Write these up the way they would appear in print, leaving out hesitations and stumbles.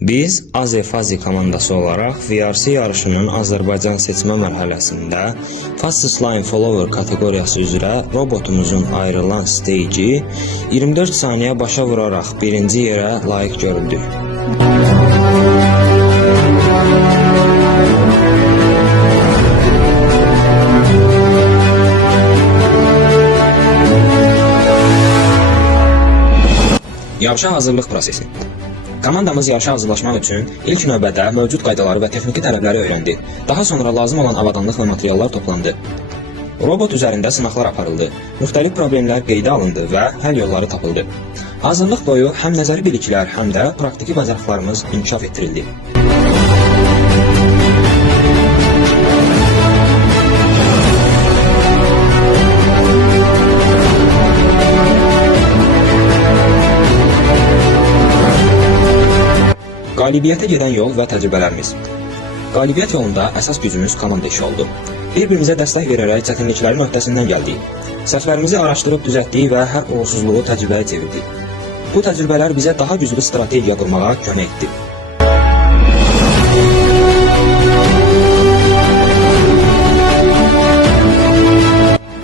Biz Azefazi komandası olaraq VRC yarışının Azərbaycan seçmə mərhələsində Fastest Line Follower kateqoriyası üzrə robotumuzun ayrılan stage'i 24 saniyə başa vuraraq birinci yerə layiq görüldük. Yarışa hazırlıq prosesi. Komandamız yarışa hazırlaşmaq üçün ilk növbədə mövcud qaydaları və texniki tələbləri öyrəndi. Daha sonra lazım olan avadanlıq və materiallar toplandı. Robot üzərində sınaqlar aparıldı. Müxtəlif problemlər qeydə alındı və həll yolları tapıldı. Hazırlıq boyu həm nəzəri biliklər, həm də praktiki bacarıqlarımız inkişaf etdirildi. Qalibiyyətə gedən yol və təcrübələrimiz. Qalibiyyət yolunda əsas gücümüz komanda işi oldu. Bir-birimizə dəstək verərək çətinliklərin öhdəsindən gəldik. Səhvlərimizi araşdırıb düzəltdik və hər uğursuzluğu təcrübəyə çevirdik. Bu təcrübələr bizə daha güclü strategiya qurmağa kömək etdi.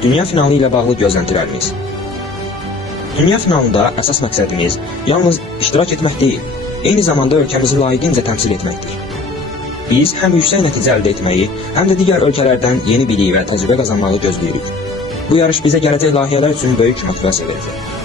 Dünya finalı ilə bağlı gözləntilərimiz. Dünya finalında əsas məqsədimiz yalnız iştirak etmək deyil, eyni zamanda ölkəmizi layiqincə təmsil etməkdir. Biz həm yüksək nəticə əldə etməyi, həm də digər ölkələrdən yeni bilik və təcrübə qazanmağı gözləyirik. Bu yarış bizə gələcək layihələr üçün böyük motivasiya verəcək.